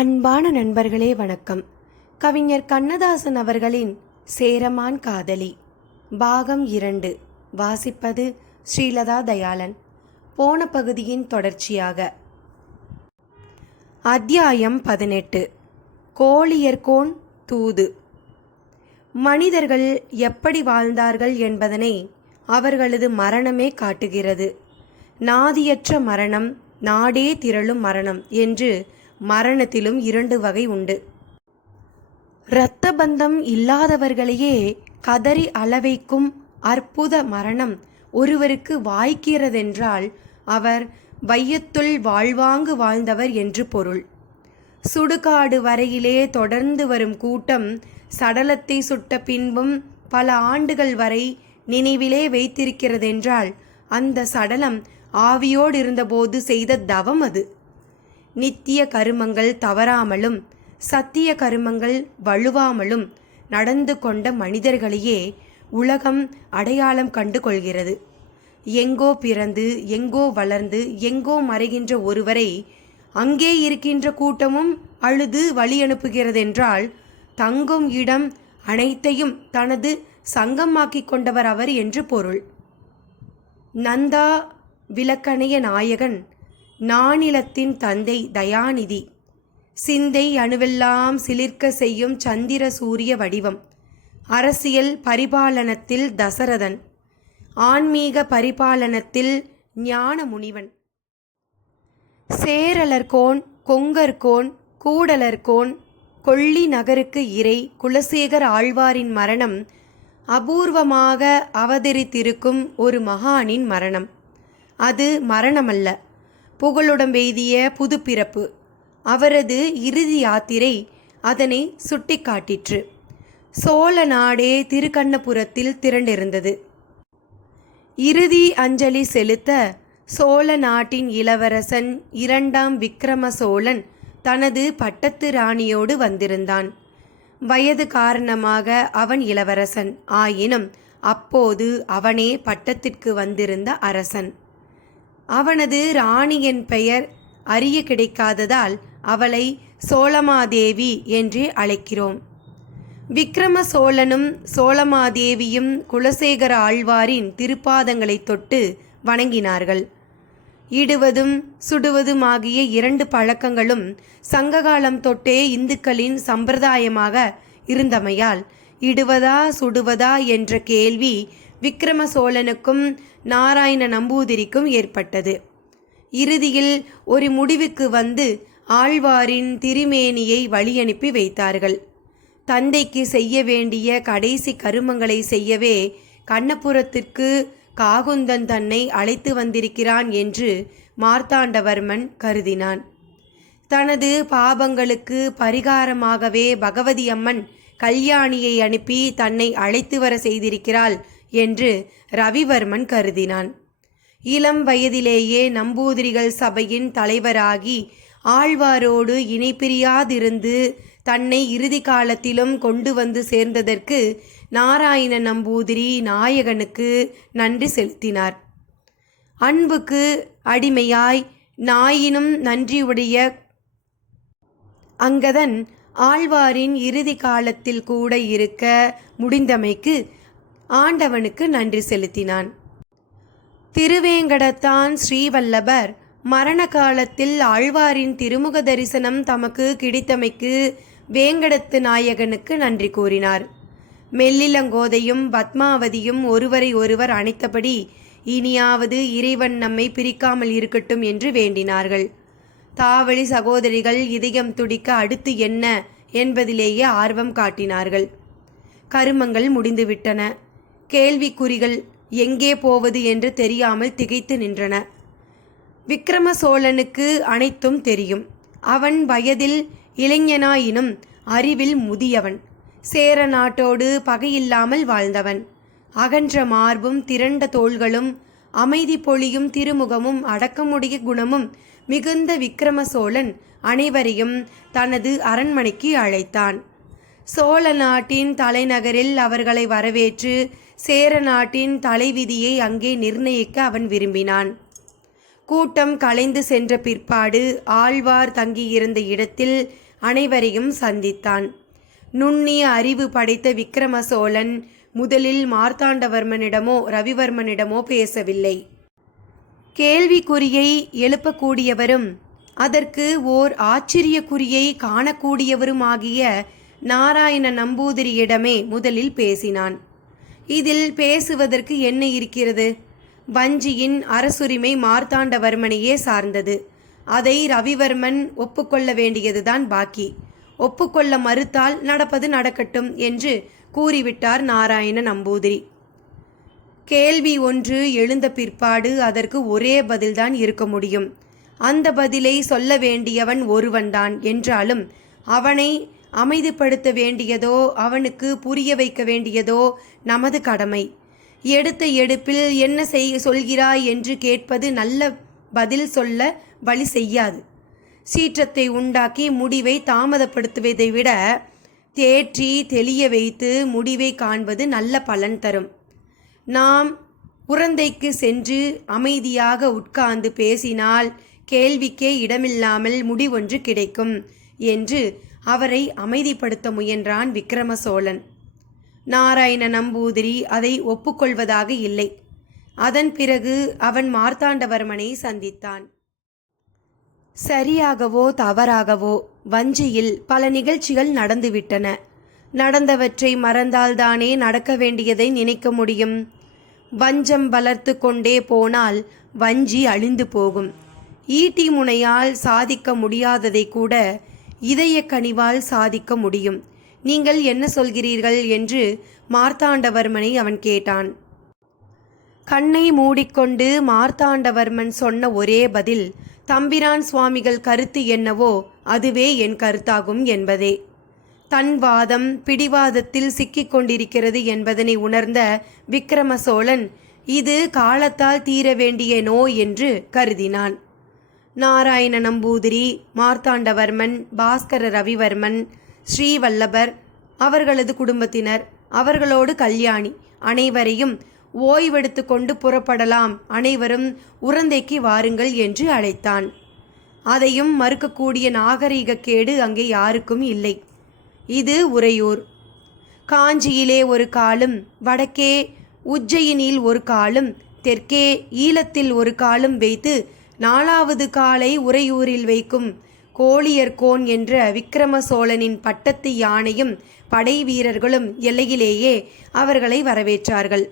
அன்பான நண்பர்களே வணக்கம். கவிஞர் கண்ணதாசன் அவர்களின் சேரமான் காதலி. பாகம் இரண்டு. வாசிப்பது ஸ்ரீலதா தயாளன். போன பகுதியின் தொடர்ச்சியாக. அத்தியாயம் பதினெட்டு. கோழியர்கோன் தூது. மனிதர்கள் எப்படி வாழ்ந்தார்கள் என்பதனை அவர்களது மரணமே காட்டுகிறது. நாதியற்ற மரணம் நாடே திரளும் மரணம் என்று மரணத்திலும் இரண்டு வகை உண்டு. இரத்த பந்தம் இல்லாதவர்களையே கதறி அளவைக்கும் அற்புத மரணம் ஒருவருக்கு வாய்க்கிறதென்றால் அவர் வையத்துள் வாழ்வாங்கு வாழ்ந்தவர் என்று பொருள். சுடுகாடு வரையிலே தொடர்ந்து வரும் கூட்டம் சடலத்தை சுட்ட பின்பும் பல ஆண்டுகள் வரை நினைவிலே வைத்திருக்கிறதென்றால் அந்த சடலம் ஆவியோடு இருந்தபோது செய்த தவம் அது. நித்திய கருமங்கள் தவறாமலும் சத்திய கருமங்கள் வழுவாமலும் நடந்து கொண்ட மனிதர்களையே உலகம் அடையாளம் கண்டு கொள்கிறது எங்கோ பிறந்து எங்கோ வளர்ந்து எங்கோ மறைகின்ற ஒருவரை அங்கே இருக்கின்ற கூட்டமும் அழுது வழி அனுப்புகிறதென்றால் தங்கும் இடம் அனைத்தையும் தனது சங்கமாக்கிக் கொண்டவர் அவர் என்று பொருள். நந்தா விளக்கணைய நாயகன் நானிலத்தின் தந்தை தயாநிதி. சிந்தை அணுவெல்லாம் சிலிர்க்க செய்யும் சந்திர சூரிய வடிவம். அரசியல் பரிபாலனத்தில் தசரதன். ஆன்மீக பரிபாலனத்தில் ஞான முனிவன் சேரலர்கோன் கொங்கர்கோன் கூடலர்கோன் கொள்ளி நகருக்கு இறை குலசேகர் ஆழ்வாரின் மரணம் அபூர்வமாக அவதரித்திருக்கும் ஒரு மகானின் மரணம். அது மரணமல்ல. புகழுடம் எய்திய புதுப்பிறப்பு. அவரது இறுதி யாத்திரை அதனை சுட்டிக்காட்டிற்று. சோழ நாடே திருக்கண்ணபுரத்தில் திரண்டிருந்தது. இறுதி அஞ்சலி செலுத்த சோழ நாட்டின் இளவரசன் இரண்டாம் விக்ரம சோழன் தனது பட்டத்து ராணியோடு வந்திருந்தான். வயது காரணமாக அவன் இளவரசன். ஆயினும் அப்போது அவனே பட்டத்திற்கு வந்திருந்த அரசன். அவனது ராணியின் பெயர் அறிய கிடைக்காததால் அவளை சோழமாதேவி என்று அழைக்கிறோம். விக்ரம சோழனும் சோழமாதேவியும் குலசேகர ஆழ்வாரின் திருப்பாதங்களை தொட்டு வணங்கினார்கள். இடுவதும் சுடுவதுமாகிய இரண்டு பழக்கங்களும் சங்ககாலம் தொட்டே இந்துக்களின் சம்பிரதாயமாக இருந்தமையால் இடுவதா சுடுவதா என்ற கேள்வி விக்ரம சோழனுக்கும் நாராயண நம்பூதிரிக்கும் ஏற்பட்டது. இறுதியில் ஒரு முடிவுக்கு வந்து ஆழ்வாரின் திருமேனியை வழியனுப்பி வைத்தார்கள். தந்தைக்கு செய்ய வேண்டிய கடைசி கருமங்களை செய்யவே கண்ணபுரத்திற்கு காகுந்தன் தன்னை அழைத்து வந்திருக்கிறான் என்று மார்த்தாண்டவர்மன் கருதினான். தனது பாபங்களுக்கு பரிகாரமாகவே பகவதி அம்மன் கல்யாணியை அனுப்பி தன்னை அழைத்து வர செய்திருக்கிறாள் என்று ரவிவர்மன் கருதினான். இளம் வயதிலேயே நம்பூதிரிகள் சபையின் தலைவராகி ஆழ்வாரோடு இணைப்பிரியாதிருந்து தன்னை இறுதி காலத்திலும் கொண்டு வந்து சேர்ந்ததற்கு நாராயண நம்பூதிரி நாயகனுக்கு நன்றி செலுத்தினார். அன்புக்கு அடிமையாய் நாயினும் நன்றியுடைய அங்கதன் ஆழ்வாரின் இறுதி காலத்தில் கூட இருக்க முடிந்தமைக்கு ஆண்டவனுக்கு நன்றி செலுத்தினான். திருவேங்கடத்தான் ஸ்ரீவல்லபர் மரண காலத்தில் ஆழ்வாரின் திருமுக தரிசனம் தமக்கு கிடைத்தமைக்கு வேங்கடத்து நாயகனுக்கு நன்றி கூறினார். மெல்லிலங்கோதையும் பத்மாவதியும் ஒருவரை ஒருவர் அணைத்தபடி இனியாவது இறைவன் நம்மை பிரிக்காமல் இருக்கட்டும் என்று வேண்டினார்கள். தாவழி சகோதரிகள் இதயம் துடிக்க அடுத்து என்ன என்பதிலேயே ஆர்வம் காட்டினார்கள். கருமங்கள் முடிந்துவிட்டன. கேள்விக்குறிகள் எங்கே போவது என்று தெரியாமல் திகைத்து நின்றன. விக்ரம சோழனுக்கு அனைத்தும் தெரியும். அவன் வயதில் இளைஞனாயினும் அறிவில் முதியவன். சேர நாட்டோடு பகையில்லாமல் வாழ்ந்தவன். அகன்ற மார்பும் திரண்ட தோள்களும் அமைதி பொழியும் திருமுகமும் அடக்கமுடைய குணமும் மிகுந்த விக்ரம சோழன் அனைவரையும் தனது அரண்மனைக்கு அழைத்தான். சோழ நாட்டின் தலைநகரில் அவர்களை வரவேற்று சேர நாட்டின் தலைவிதியை அங்கே நிர்ணயிக்க அவன் விரும்பினான். கூட்டம் கலைந்து சென்ற பிற்பாடு ஆழ்வார் தங்கியிருந்த இடத்தில் அனைவரையும் சந்தித்தான். நுண்ணிய அறிவு படைத்த விக்ரம சோழன் முதலில் மார்த்தாண்டவர்மனிடமோ ரவிவர்மனிடமோ பேசவில்லை. கேள்விக்குறியை எழுப்பக்கூடியவரும் அதற்கு ஓர் ஆச்சரியக்குறியை காணக்கூடியவருமாகிய நாராயண நம்பூதிரியிடமே முதலில் பேசினான். இதில் பேசுவதற்கு என்ன இருக்கிறது? வஞ்சியின் அரசுரிமை மார்த்தாண்டவர்மனையே சார்ந்தது. அதை ரவிவர்மன் ஒப்புக்கொள்ள வேண்டியதுதான் பாக்கி. ஒப்புக்கொள்ள மறுத்தால் நடப்பது நடக்கட்டும் என்று கூறிவிட்டார் நாராயண நம்பூதிரி கேள்வி ஒன்று எழுந்த பிற்பாடு அதற்கு ஒரே பதில்தான் இருக்க முடியும். அந்த பதிலை சொல்ல வேண்டியவன் ஒருவன்தான் என்றாலும் அவனை அமைதிப்படுத்த வேண்டியதோ அவனுக்கு புரிய வைக்க வேண்டியதோ நமது கடமை. எடுத்த எடுப்பில் என்ன செய் சொல்கிறாய் என்று கேட்பது நல்ல பதில் சொல்ல வழி செய்யாது. சீற்றத்தை உண்டாக்கி முடிவை தாமதப்படுத்துவதை விட தேற்றி தெளிய வைத்து முடிவை காண்பது நல்ல பலன் தரும். நாம் குழந்தைக்கு சென்று அமைதியாக உட்கார்ந்து பேசினால் கேள்விக்கே இடமில்லாமல் முடிவொன்று கிடைக்கும் என்று அவரை அமைதிப்படுத்த முயன்றான் விக்ரம சோழன் நாராயண நம்பூதிரி அதை ஒப்புக்கொள்வதாக இல்லை. அதன் பிறகு அவன் மார்த்தாண்டவர்மனை சந்தித்தான். சரியாகவோ தவறாகவோ வஞ்சியில் பல நிகழ்ச்சிகள் நடந்துவிட்டன. நடந்தவற்றை மறந்தால்தானே நடக்க வேண்டியதை நினைக்க முடியும். வஞ்சம் வளர்த்து கொண்டே போனால் வஞ்சி அழிந்து போகும். ஈட்டி முனையால் சாதிக்க முடியாததை கூட இதய கனிவால் சாதிக்க முடியும். நீங்கள் என்ன சொல்கிறீர்கள்? என்று மார்த்தாண்டவர்மனை அவன் கேட்டான். கண்ணை மூடிக்கொண்டு மார்த்தாண்டவர்மன் சொன்ன ஒரே பதில் தம்பிரான் சுவாமிகள் கருத்து என்னவோ அதுவே என் கருத்தாகும் என்பதே. தன் வாதம் பிடிவாதத்தில் சிக்கிக் கொண்டிருக்கிறது என்பதனை உணர்ந்த விக்ரம சோழன் இது காலத்தால் தீர வேண்டிய நோய் என்று கருதினான். நாராயண நம்பூதிரி மார்த்தாண்டவர்மன் பாஸ்கர ரவிவர்மன் ஸ்ரீவல்லபர் அவர்களது குடும்பத்தினர் அவர்களோடு கல்யாணி அனைவரையும் ஓய்வெடுத்து கொண்டு புறப்படலாம் அனைவரும் உறந்தைக்கு வாருங்கள் என்று அழைத்தான். அதையும் மறுக்கக்கூடிய நாகரீக கேடு அங்கே யாருக்கும் இல்லை. இது உறையூர். காஞ்சியிலே ஒரு காலும் வடக்கே உஜ்ஜயினில் ஒரு காலும் தெற்கே ஈழத்தில் ஒரு காலும் வைத்து நாலாவது காலை உறையூரில் வைக்கும் கோழியர்கோன் என்ற விக்கிரம சோழனின் பட்டத்து யானையும் படை வீரர்களும் எல்லையிலேயே அவர்களை வரவேற்றார்கள்.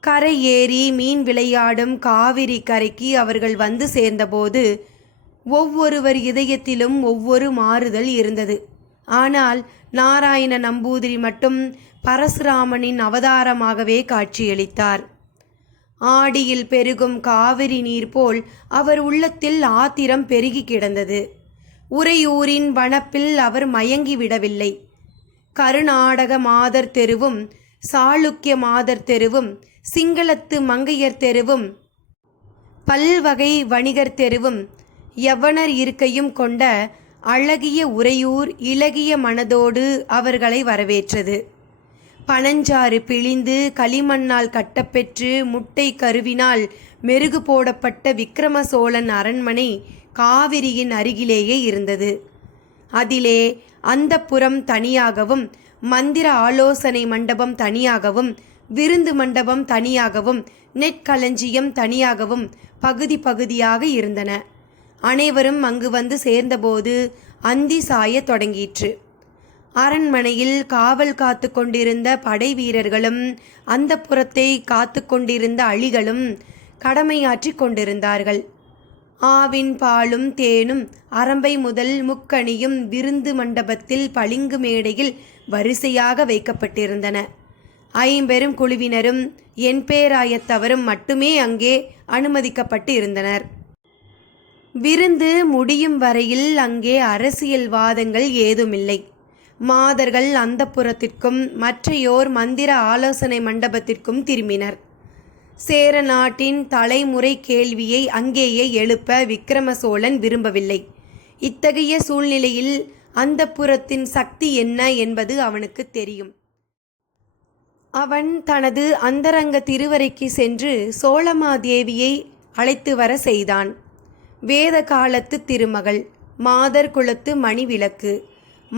கரை ஏறி மீன் விளையாடும் காவிரி கரைக்கு அவர்கள் வந்து சேர்ந்தபோது ஒவ்வொருவர் இதயத்திலும் ஒவ்வொரு மாறுதல் இருந்தது. ஆனால் நாராயண நம்பூதிரி மட்டும் பரசுராமனின் அவதாரமாகவே காட்சியளித்தார். ஆடியில் பெருகும் காவிரி நீர் போல் அவர் உள்ளத்தில் ஆத்திரம் பெருகி கிடந்தது. உறையூரின் வனப்பில் அவர் மயங்கி விடவில்லை. கருநாடக மாதர் தெருவும் சாளுக்கிய மாதர் தெருவும் சிங்களத்து மங்கையர் தெருவும் பல்வகை வணிகர் தெருவும் யவனர் இருக்கையும் கொண்ட அழகிய உறையூர் இலகிய மனதோடு அவர்களை வரவேற்றது. பனஞ்சாறு பிழிந்து களிமண்ணால் கட்டப்பெற்று முட்டை கருவினால் மெருகு போடப்பட்ட விக்கிரம சோழன் அரண்மனை காவிரியின் அருகிலேயே இருந்தது. அதிலே அந்த புறம் தனியாகவும் மந்திர ஆலோசனை மண்டபம் தனியாகவும் விருந்து மண்டபம் தனியாகவும் நெற்களஞ்சியம் தனியாகவும் பகுதி பகுதியாக இருந்தன. அனைவரும் அங்கு வந்து சேர்ந்தபோது அந்தி சாய தொடங்கிற்று. அரண்மனையில் காவல் காத்து கொண்டிருந்த படை வீரர்களும் அந்த புறத்தை காத்து கொண்டிருந்த அழிகளும் கடமையாற்றிக் கொண்டிருந்தார்கள். ஆவின் பாலும் தேனும் அரம்பை முதல் முக்கணியும் விருந்து மண்டபத்தில் பளிங்கு மேடையில் வரிசையாக வைக்கப்பட்டிருந்தன. ஐம்பெரும் குழுவினரும் என் பேராயத்தவரும் மட்டுமே அங்கே அனுமதிக்கப்பட்டு இருந்தனர் விருந்து முடியும் வரையில் அங்கே அரசியல் வாதங்கள் ஏதுமில்லை. மாதர்கள் அந்தப்புறத்திற்கும் மற்றையோர் மந்திர ஆலோசனை மண்டபத்திற்கும் திரும்பினர். சேர நாட்டின் தலைமுறை கேள்வியை அங்கேயே எழுப்ப விக்கிரம சோழன் விரும்பவில்லை. இத்தகைய சூழ்நிலையில் அந்தப்புறத்தின் சக்தி என்ன என்பது அவனுக்கு தெரியும். அவன் தனது அந்தரங்க திருவரைக்கு சென்று சோழமாதேவியை அழைத்து வர செய்தான். வேத காலத்து திருமகள் மாதர் குலத்து மணிவிளக்கு.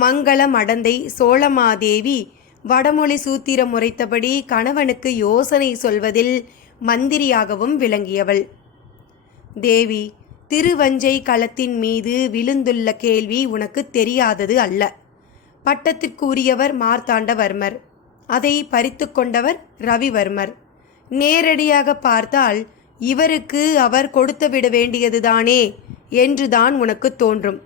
மங்கள மடந்தை சோழமாதேவி. வடமொழி சூத்திரம் உரைத்தபடி கணவனுக்கு யோசனை சொல்வதில் மந்திரியாகவும் விளங்கியவள். தேவி திருவஞ்சை களத்தின் மீது விழுந்துள்ள கேள்வி உனக்கு தெரியாதது அல்ல. பட்டத்திற்குரியவர் மார்த்தாண்டவர்மர். அதை பறித்து கொண்டவர் ரவிவர்மர். நேரடியாக பார்த்தால் இவருக்கு அவர் கொடுத்து விட வேண்டியதுதானே என்றுதான் உனக்கு தோன்றும்.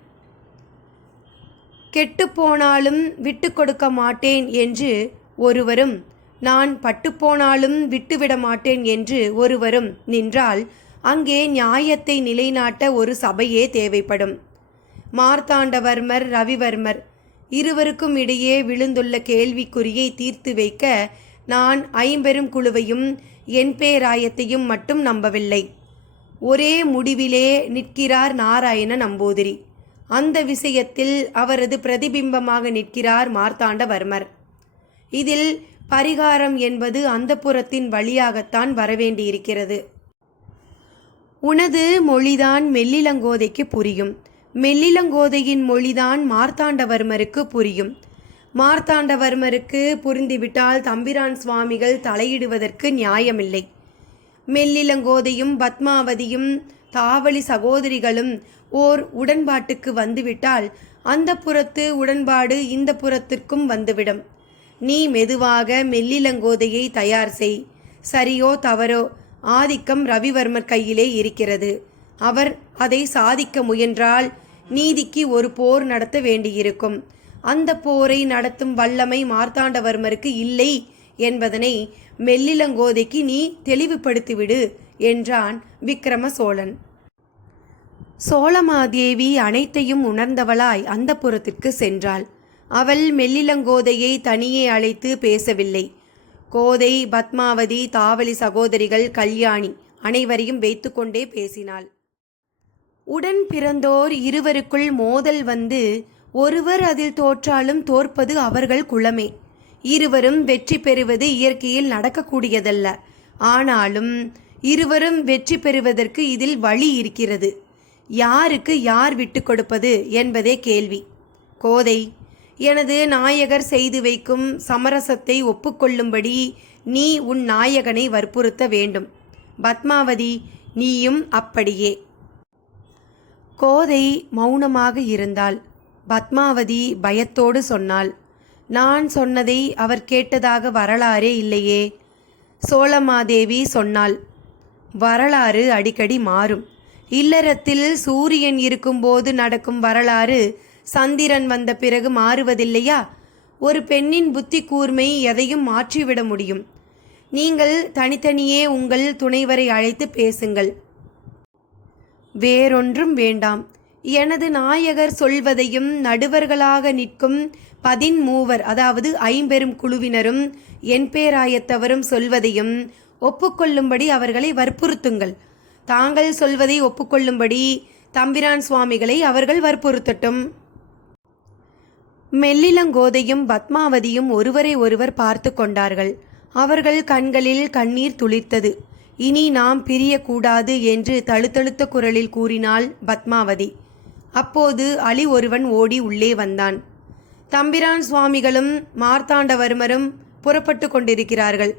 கெட்டுப்போனாலும் விட்டு கொடுக்க மாட்டேன் என்று ஒருவரும் நான் பட்டுப்போனாலும் விட்டுவிட மாட்டேன் என்று ஒருவரும் நின்றால் அங்கே நியாயத்தை நிலைநாட்ட ஒரு சபையே தேவைப்படும். மார்த்தாண்டவர்மர் ரவிவர்மர் இருவருக்கும் இடையே விழுந்துள்ள கேள்விக்குறியை தீர்த்து வைக்க நான் ஐம்பெரும் குழுவையும் என் பேராயத்தையும் மட்டும் நம்பவில்லை. ஒரே முடிவிலே நிற்கிறார் நாராயண நம்பூதிரி அந்த விஷயத்தில் அவரது பிரதிபிம்பமாக நிற்கிறார் மார்த்தாண்டவர்மர். இதில் பரிகாரம் என்பது அந்த புறத்தின் வழியாகத்தான் வரவேண்டியிருக்கிறது. உனது மொழிதான் மெல்லிலங்கோதைக்கு புரியும். மெல்லிலங்கோதையின் மொழிதான் மார்த்தாண்டவர்மருக்கு புரியும். மார்த்தாண்டவர்மருக்கு புரிந்துவிட்டால் தம்பிரான் சுவாமிகள் தலையிடுவதற்கு நியாயமில்லை. மெல்லிலங்கோதையும் பத்மாவதியும் தாவளி சகோதரிகளும் ஓர் உடன்பாட்டுக்கு வந்துவிட்டால் அந்த புறத்து உடன்பாடு இந்த புறத்திற்கும் வந்துவிடும். நீ மெதுவாக மெல்லிலங்கோதையை தயார் செய். சரியோ தவறோ? ஆதிக்கம் ரவிவர்மர் கையிலே இருக்கிறது. அவர் அதை சாதிக்க முயன்றால் நீதிக்கு ஒரு போர் நடத்த வேண்டியிருக்கும். அந்த போரை நடத்தும் வல்லமை மார்த்தாண்டவர்மருக்கு இல்லை என்பதனை மெல்லிலங்கோதைக்கு நீ தெளிவுபடுத்திவிடு என்றான் விக்ரம சோழன் சோழமாதேவி அனைத்தையும் உணர்ந்தவளாய் அந்த புறத்திற்கு சென்றாள். அவள் மெல்லிலங்கோதையை தனியே அழைத்து பேசவில்லை. கோதை பத்மாவதி தாவலி சகோதரிகள் கல்யாணி அனைவரையும் வைத்துக்கொண்டே பேசினாள். உடன் பிறந்தோர் இருவருக்குள் மோதல் வந்து ஒருவர் அதில் தோற்றாலும் தோற்பது அவர்கள் குலமே. இருவரும் வெற்றி பெறுவது இயற்கையில் நடக்கக்கூடியதல்ல. ஆனாலும் இருவரும் வெற்றி பெறுவதற்கு இதில் வழி இருக்கிறது. யாருக்கு யார் விட்டு கொடுப்பது என்பதே கேள்வி. கோதை எனது நாயகர் செய்து வைக்கும் சமரசத்தை ஒப்புக்கொள்ளும்படி நீ உன் நாயகனை வற்புறுத்த வேண்டும். பத்மாவதி நீயும் அப்படியே. கோதை மௌனமாக இருந்தாள். பத்மாவதி பயத்தோடு சொன்னாள். நான் சொன்னதை அவர் கேட்டதாக வரலாறே இல்லையே சோழமாதேவி சொன்னாள். வரலாறு அடிக்கடி மாறும். இல்லறத்தில் சூரியன் இருக்கும்போது நடக்கும் வரலாறு சந்திரன் வந்த பிறகு மாறுவதில்லையா? ஒரு பெண்ணின் புத்தி கூர்மை எதையும் மாற்றிவிட முடியும். நீங்கள் தனித்தனியே உங்கள் துணைவரை அழைத்து பேசுங்கள். வேறொன்றும் வேண்டாம். எனது நாயகர் சொல்வதையும் நடுவர்களாக நிற்கும் பதின்மூவர் அதாவது ஐம்பெரும் குழுவினரும் என் பேராயத்தவரும் சொல்வதையும் ஒப்புக்கொள்ளும்படி அவர்களை வற்புறுத்துங்கள். தாங்கள் சொல்வதை ஒப்புக்கொள்ளும்படி தம்பிரான் சுவாமிகளை அவர்கள் வற்புறுத்தட்டும். மெல்லிலங்கோதையும் பத்மாவதியும் ஒருவரை ஒருவர் பார்த்து கொண்டார்கள். அவர்கள் கண்களில் கண்ணீர் துளிர்த்தது. இனி நாம் பிரியக்கூடாது என்று தழுத்தழுத்த குரலில் கூறினாள் பத்மாவதி. அப்போது அலி ஒருவன் ஓடி உள்ளே வந்தான். தம்பிரான் சுவாமிகளும் மார்த்தாண்டவர்மரும் புறப்பட்டு கொண்டிருக்கிறார்கள்.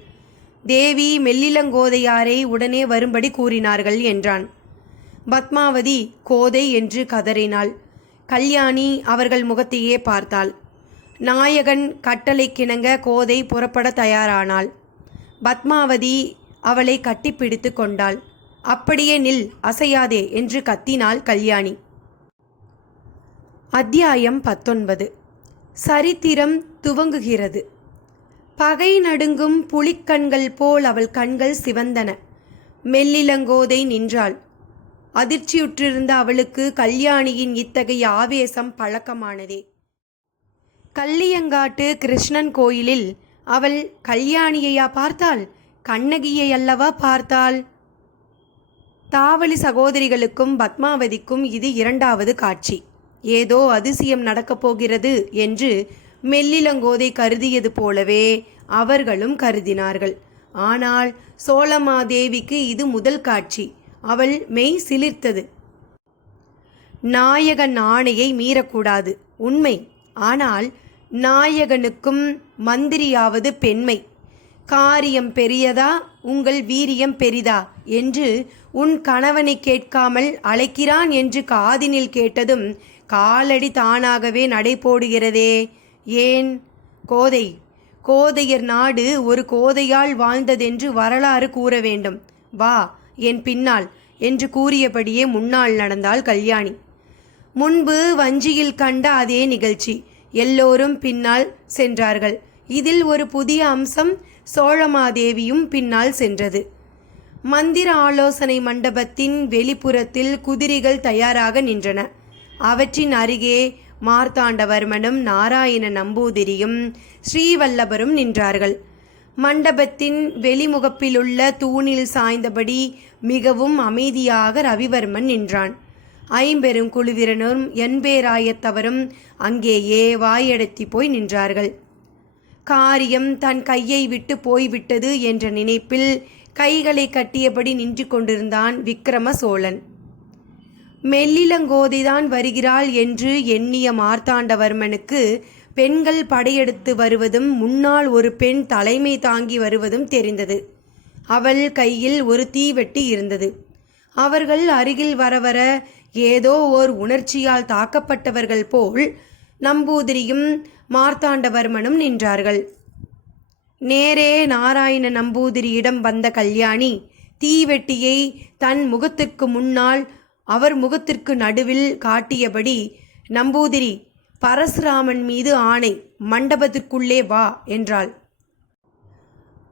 தேவி மெல்லிலங்கோதையாரை உடனே வரும்படி கூறினார்கள் என்றான். பத்மாவதி கோதை என்று கதறினாள். கல்யாணி அவர்கள் முகத்தையே பார்த்தாள். நாயகன் கட்டளை கிணங்க கோதை புறப்பட தயாரானாள். பத்மாவதி அவளை கட்டிப்பிடித்து கொண்டாள். அப்படியே நில் அசையாதே என்று கத்தினாள் கல்யாணி. அத்தியாயம் பத்தொன்பது. சரித்திரம் துவங்குகிறது. பகை நடுங்கும் புலிக்கண்கள் போல் அவள் கண்கள் சிவந்தன. மெல்லிலங்கோதை நின்றாள். அதிர்ச்சியுற்றிருந்த அவளுக்கு கல்யாணியின் இத்தகைய ஆவேசம் பழக்கமானதே. கள்ளியங்காட்டு கிருஷ்ணன் கோயிலில் அவள் கல்யாணியையா பார்த்தாள்? கண்ணகியை அல்லவா பார்த்தாள்? தாவளி சகோதரிகளுக்கும் பத்மாவதிக்கும் இது இரண்டாவது காட்சி. ஏதோ அதிசயம் நடக்கப் போகிறது என்று மெல்லிலங்கோதை கருதியது போலவே அவர்களும் கருதினார்கள். ஆனால் சோழமாதேவிக்கு இது முதல் காட்சி. அவள் மெய் சிலிர்த்தது. நாயகன் ஆணையை மீறக்கூடாது. உண்மை. ஆனால் நாயகனுக்கும் மந்திரியாவது பெண்மை. காரியம் பெரியதா? உங்கள் வீரியம் பெரிதா? என்று உன் கணவனை கேட்காமல் அழைக்கிறான் என்று காதினில் கேட்டதும் காலடி தானாகவே நடை போடுகிறதே ஏன்? கோதை. கோதையர் நாடு ஒரு கோதையால் வாழ்ந்ததென்று வரலாறு கூற வேண்டும். வா என் பின்னால் என்று கூறியபடியே முன்னால் நடந்தாள் கல்யாணி. முன்பு வஞ்சியில் கண்ட அதே நிகழ்ச்சி. எல்லோரும் பின்னால் சென்றார்கள். இதில் ஒரு புதிய அம்சம் சோழமாதேவியும் பின்னால் சென்றது. மந்திர ஆலோசனை மண்டபத்தின் வெளிப்புறத்தில் குதிரைகள் தயாராக நின்றன. அவற்றின் அருகே மார்த்தாண்டவர்மனும் நாராயண நம்பூதிரியும் ஸ்ரீவல்லபரும் நின்றார்கள். மண்டபத்தின் வெளிமுகப்பிலுள்ள தூணில் சாய்ந்தபடி மிகவும் அமைதியாக ரவிவர்மன் நின்றான். ஐம்பெரும் குழுவிரனும் என்பேராயத்தவரும் அங்கேயே வாயெடுத்தி போய் நின்றார்கள். காரியம் தன் கையை விட்டு போய்விட்டது என்ற நினைப்பில் கைகளை கட்டியபடி நின்று கொண்டிருந்தான் விக்கிரம சோழன் மெல்லிலங்கோதிதான் வருகிறாள் என்று எண்ணிய மார்த்தாண்டவர்மனுக்கு பெண்கள் படையெடுத்து வருவதும் முன்னால் ஒரு பெண் தலைமை தாங்கி வருவதும் தெரிந்தது. அவள் கையில் ஒரு தீவெட்டி இருந்தது. அவர்கள் அருகில் வர வர ஏதோ ஓர் உணர்ச்சியால் தாக்கப்பட்டவர்கள் போல் நம்பூதிரியும் மார்த்தாண்டவர்மனும் நின்றார்கள். நேரே நாராயண நம்பூதிரியிடம் வந்த கல்யாணி தீவெட்டியை தன் முகத்துக்கு முன்னால் அவர் முகத்திற்கு நடுவில் காட்டியபடி நம்பூதிரி பரசுராமன் மீது ஆணை மண்டபத்திற்குள்ளே வா என்றாள்.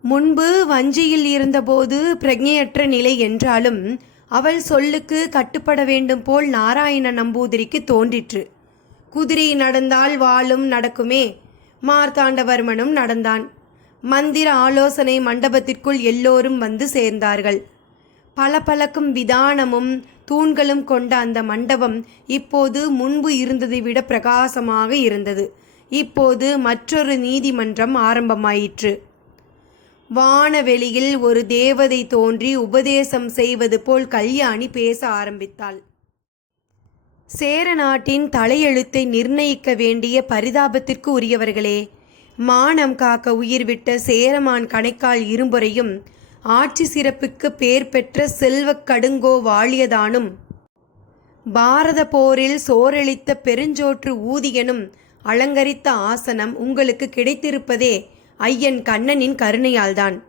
முன்பு வஞ்சியில் இருந்தபோது பிரஜையற்ற நிலை என்றாலும் அவள் சொல்லுக்கு கட்டுப்பட வேண்டும் போல் நாராயண நம்பூதிரிக்கு தோன்றிற்று. குதிரை நடந்தால் வாளும் நடக்குமே மார்த்தாண்டவர்மனும் நடந்தான். மந்திர ஆலோசனை மண்டபத்திற்குள் எல்லோரும் வந்து சேர்ந்தார்கள். பளபளக்கும் விதானமும் தூண்களும் கொண்ட அந்த மண்டபம் இப்போது முன்பு இருந்ததை விட பிரகாசமாக இருந்தது. இப்போது மற்றொரு நீதிமன்றம் ஆரம்பமாயிற்று. வானவெளியில் ஒரு தேவதை தோன்றி உபதேசம் செய்வது போல் கல்யாணி பேச ஆரம்பித்தாள். சேர நாட்டின் தலையெழுத்தை நிர்ணயிக்க வேண்டிய பரிதாபத்திற்கு உரியவர்களே மானம் காக்க உயிர் விட்ட சேரமான் கணைக்கால் இரும்புறையும் ஆட்சி சிறப்புக்கு பேர் பெற்ற செல்வக் கடுங்கோ வாழியதானும். பாரத போரில் சோரளித்த பெருஞ்சோற்று ஊதியனும் அலங்கரித்த ஆசனம் உங்களுக்கு கிடைத்திருப்பதே ஐயன் கண்ணனின் கருணையால்தான்.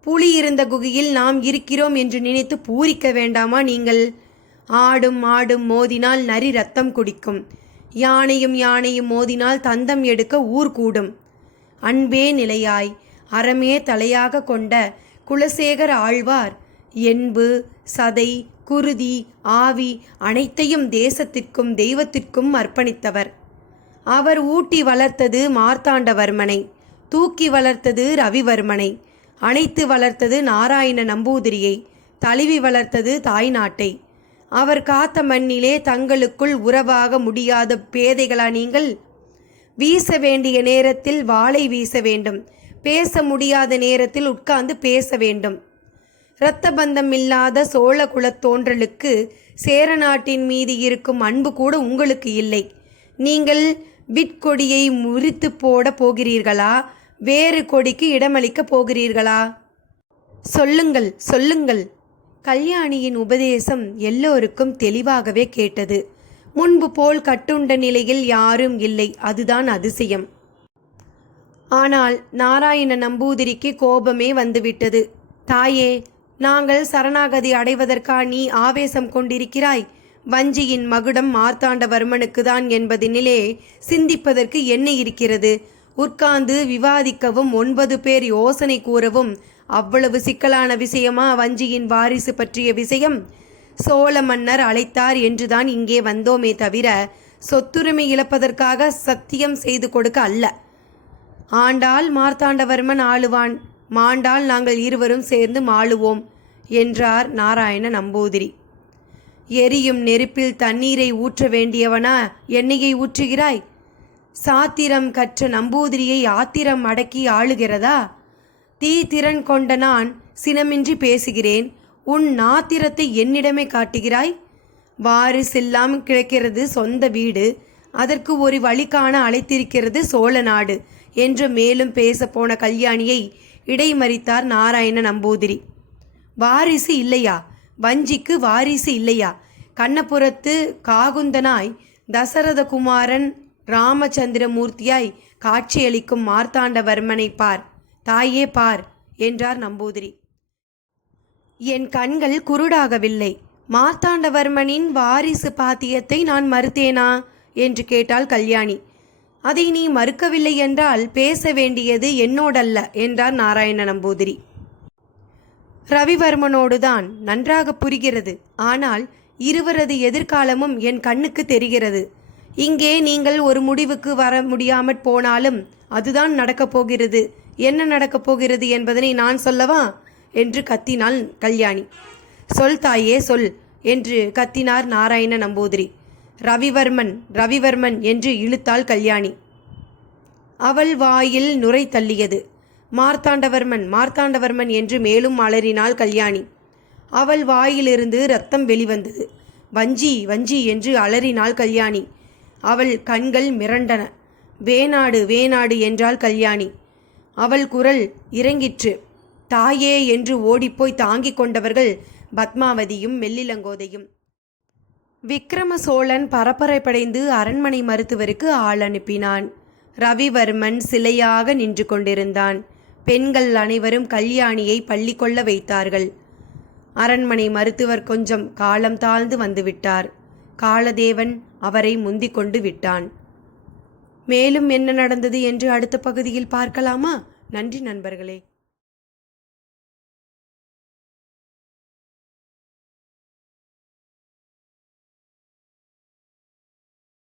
புலி இருந்த குகையில் நாம் இருக்கிறோம் என்று நினைத்து பூரிக்க வேண்டாமா நீங்கள்? ஆடும் ஆடும் மோதினால் நரி ரத்தம் குடிக்கும். யானையும் யானையும் மோதினால் தந்தம் எடுக்க ஊர் கூடும். அன்பே நிலையாய் அறமே தலையாக கொண்ட குலசேகர ஆழ்வார். என்பு சதை குருதி ஆவி அனைத்தையும் தேசத்திற்கும் தெய்வத்திற்கும் அர்ப்பணித்தவர். அவர் ஊட்டி வளர்த்தது மார்த்தாண்டவர்மனை தூக்கி வளர்த்தது ரவிவர்மனை அணைத்து வளர்த்தது நாராயண நம்பூதிரியை தழுவி வளர்த்தது தாய்நாட்டை. அவர் காத்த மண்ணிலே தங்களுக்குள் உறவாக முடியாத பேதைகளா நீங்கள்? வீச வேண்டிய நேரத்தில் வாளை வீச வேண்டும். பேச முடியாத நேரத்தில் உட்கார்ந்து பேச வேண்டும். இரத்த பந்தம் இல்லாத சோழ குலத்தோன்றலுக்கு சேர நாட்டின் மீது இருக்கும் அன்பு கூட உங்களுக்கு இல்லை. நீங்கள் விட்கொடியை முறித்து போட போகிறீர்களா? வேறு கொடிக்கு இடமளிக்கப் போகிறீர்களா? சொல்லுங்கள் சொல்லுங்கள். கல்யாணியின் உபதேசம் எல்லோருக்கும் தெளிவாகவே கேட்டது. முன்பு போல் கட்டுண்ட நிலையில் யாரும் இல்லை. அதுதான் அதிசயம். ஆனால் நாராயண நம்பூதிரிக்கு கோபமே வந்துவிட்டது. தாயே நாங்கள் சரணாகதி அடைவதற்கா நீ ஆவேசம் கொண்டிருக்கிறாய்? வஞ்சியின் மகுடம் மார்த்தாண்டவர்மனுக்கு தான் என்பதினிலே சிந்திப்பதற்கு என்ன இருக்கிறது? உட்கார்ந்து விவாதிக்கவும் ஒன்பது பேர் யோசனை கூறவும் அவ்வளவு சிக்கலான விஷயமா வஞ்சியின் வாரிசு பற்றிய விஷயம்? சோழ மன்னர் அழைத்தார் என்றுதான் இங்கே வந்தோமே தவிர சொத்துரிமை இழப்பதற்காக சத்தியம் செய்து கொடுக்க அல்ல. ஆண்டாள் மார்த்தாண்டவர்மன் ஆளுவான் மாண்டால் நாங்கள் இருவரும் சேர்ந்து மாளுவோம் என்றார் நாராயண நம்பூதிரி. எரியும் நெருப்பில் தண்ணீரை ஊற்ற வேண்டியவனா எண்ணெயை ஊற்றுகிறாய்? சாத்திரம் கற்ற நம்பூதிரியை ஆத்திரம் அடக்கி ஆளுகிறதா? தீ திறன் கொண்ட நான் சினமின்றி பேசுகிறேன் உன் நாத்திரத்தை என்னிடமே காட்டுகிறாய்? வாரிசில்லாம் கிடக்கிறது சொந்த வீடு அதற்கு ஒரு வழி காண அழைத்திருக்கிறது சோழ நாடு என்று மேலும் பேசப்போன கல்யாணியை இடைமறித்தார் நாராயண நம்பூதிரி. வாரிசு இல்லையா? வஞ்சிக்கு வாரிசு இல்லையா? கண்ணபுரத்து காகுந்தனாய் தசரத குமாரன் ராமச்சந்திரமூர்த்தியாய் காட்சியளிக்கும் மார்த்தாண்டவர்மனை பார். தாயே பார் என்றார் நம்பூதிரி. என் கண்கள் குருடாகவில்லை. மார்த்தாண்டவர்மனின் வாரிசு பாத்தியத்தை நான் மறுத்தேனா? என்று கேட்டாள் கல்யாணி. அதை நீ மறுக்கவில்லை என்றால் பேச வேண்டியது என்னோடல்ல என்றார் நாராயண நம்பூதிரி. ரவிவர்மனோடுதான் நன்றாக புரிகிறது. ஆனால் இருவரது எதிர்காலமும் என் கண்ணுக்கு தெரிகிறது. இங்கே நீங்கள் ஒரு முடிவுக்கு வர முடியாமற் போனாலும் அதுதான் நடக்கப் போகிறது. என்ன நடக்கப் போகிறது என்பதனை நான் சொல்லவா? என்று கத்தினாள் கல்யாணி. சொல் தாயே சொல் என்று கத்தினார் நாராயண நம்பூதிரி. ரவிவர்மன் ரவிவர்மன் என்று இழுத்தாள் கல்யாணி. அவள் வாயில் நுரை தள்ளியது. மார்த்தாண்டவர்மன் மார்த்தாண்டவர்மன் என்று மேலும் அலறினாள் கல்யாணி. அவள் வாயிலிருந்து ரத்தம் வெளிவந்தது. வஞ்சி வஞ்சி என்று அலறினாள் கல்யாணி. அவள் கண்கள் மிரண்டன. வேணாடு வேணாடு என்றாள் கல்யாணி. அவள் குரல் இறங்கிற்று. தாயே என்று ஓடிப்போய் தாங்கிக் கொண்டவர்கள் பத்மாவதியும் மெல்லிலங்கோதையும். விக்ரம சோழன் பரபரப்படைந்து அரண்மனை மருத்துவருக்கு ஆள் அனுப்பினான். ரவிவர்மன் சிலையாக நின்று கொண்டிருந்தான். பெண்கள் அனைவரும் கல்யாணியை பள்ளி கொள்ள வைத்தார்கள். அரண்மனை மருத்துவர் கொஞ்சம் காலம் தாழ்ந்து வந்துவிட்டார். காலதேவன் அவரை முந்திக் கொண்டு விட்டான். மேலும் என்ன நடந்தது என்று அடுத்த பகுதியில் பார்க்கலாமா? நன்றி நண்பர்களே.